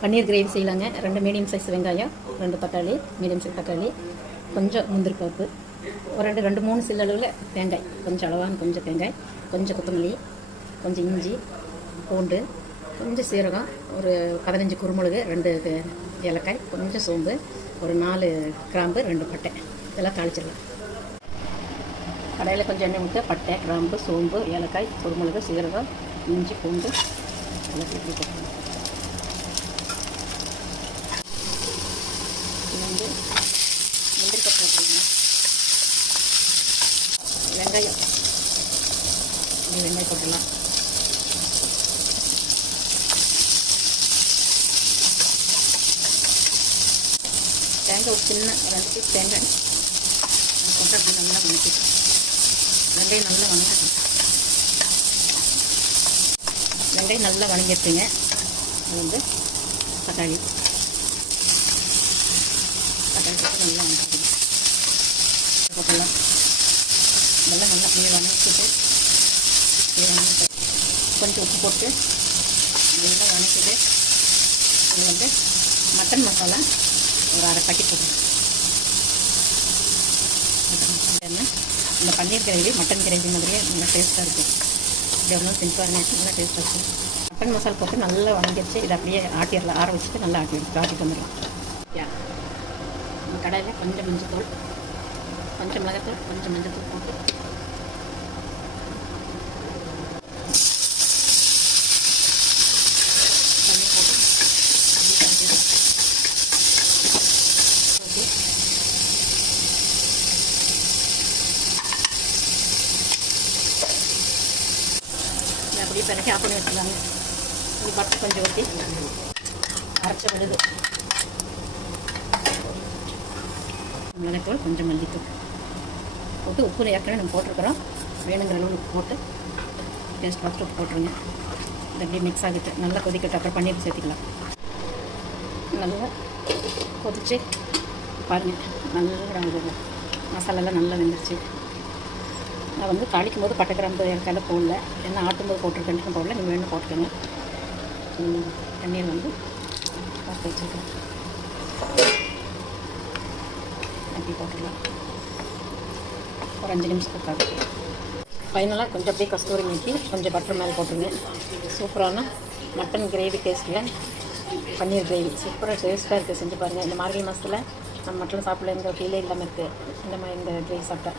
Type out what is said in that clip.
பன்னீர் gravy செய்யலாங்க. 2 medium size வெங்காயம், 2 தக்காளி, மீடியம் சைஸ் தக்காளி, கொஞ்சம் முந்திரி பருப்பு, ஒரு 2-3 சில்லளவில் தேங்காய், கொஞ்சம் அளவான கொஞ்சம் தேங்காய், கொஞ்சம் கொத்தமல்லி, கொஞ்சம் இஞ்சி, பூண்டு, கொஞ்சம் சீரகம், ஒரு 15 குருமிளகு, 2 ஏலக்காய், கொஞ்சம் சோம்பு, ஒரு 4 கிராம்பு, 2 பட்டை, இதெல்லாம் தாளிச்சிடலாம். கடையில் கொஞ்சம் எண்ணெய் விட்டு பட்டை, கிராம்பு, சோம்பு, ஏலக்காய், குருமிளகு, சீரகம், இஞ்சி, பூண்டு எல்லாம் சேர்த்து போட்டுருங்க. இது வந்து முந்திரி பருப்பு போட்டுருங்க. வெங்காயம் வெங்காயம் போட்டுடலாம். தேங்காய் ஒரு சின்ன 2 பீஸ் தேங்காய் போட்டு அப்படி நல்லா வணக்கிட்டோம். வெங்காயம் நல்லா வணங்கிட்டோம். வெங்காயம் நல்லா வணங்கிடுச்சுங்க. அது வந்து தக்காளி போட்டு நல்லா வணக்கிக்கணும். போட்டுடலாம். இதெல்லாம் நல்லா அப்படியே வணக்கிட்டு கொஞ்சம் உப்பு போட்டு நல்லா வணக்கிட்டு இது வந்து மட்டன் மசாலா ஒரு 1/2 பாக்கெட் போட்டுருங்க. இந்த பன்னீர் கிரேவி மட்டன் கிரேவி மாதிரியே நல்லா டேஸ்ட்டாக இருக்கும். இப்படி எவ்வளோ செஞ்சு பாருங்க, நல்லா டேஸ்ட்டாக இருக்கும். மட்டன் மசாலா போட்டு நல்லா வணங்கிடுச்சு. இதை அப்படியே ஆட்டிடலாம். ஆற வச்சுட்டு நல்லா ஆட்டிட்டு வந்துடலாம். கடாயில் கொஞ்சம் மஞ்சத்தூள், கொஞ்சம் மிளகாத்தூள், கொஞ்சம் மஞ்சத்தூள் போட்டு தண்ணி போட்டு அப்படியே பிறகு ஆஃப் பண்ணி வச்சுக்கலாங்க. இது பட்டை கொஞ்சம் ஊற்றி அரைச்ச விழுது, மிளகாய்த்தூள், கொஞ்சம் மல்லித்தூள் போட்டு உப்பு ஏற்கனவே நம்ம போட்டிருக்கிறோம். வேணுங்கிற அளவு உப்பு போட்டு டேஸ்ட் பார்த்துட்டு உப்பு போட்டுருங்க. இது அப்படியே மிக்ஸ் ஆகிட்டு நல்லா கொதிக்கட்டு. அப்புறம் பன்னீர் சேர்த்துக்கலாம். நல்லா கொதிச்சு பாருங்கள், நல்லா மசாலாலாம் நல்லா வெந்துருச்சு. நான் வந்து தாளிக்கும் போது பட்டை கிராம்பு ஏற்காயில் போடல, ஏன்னா ஆட்டும்போது போட்டிருக்கேன் போடல. நீங்கள் வேணும் போட்டுக்கோங்க. தண்ணீர் வந்து பார்த்து வச்சுருக்கேன். அப்படி போட்டுடலாம். ஒரு 5 நிமிஷத்துக்கு ஆகும். ஃபைனலாக கொஞ்சம் அப்படியே கஸ்தூரி மேத்தி, கொஞ்சம் பட்டர் மேலே போட்டுருங்க. சூப்பரான மட்டன் கிரேவி டேஸ்ட்டில் பன்னீர் கிரேவி சூப்பராக டேஸ்ட்டாக இருக்குது. செஞ்சு பாருங்கள். இந்த மார்கழி மாதத்தில் நம்ம மட்டன் சாப்பிடல எந்த ஃபீலே இல்லாமல் இருக்குது. இந்த கிரேவி சாப்பிட்டா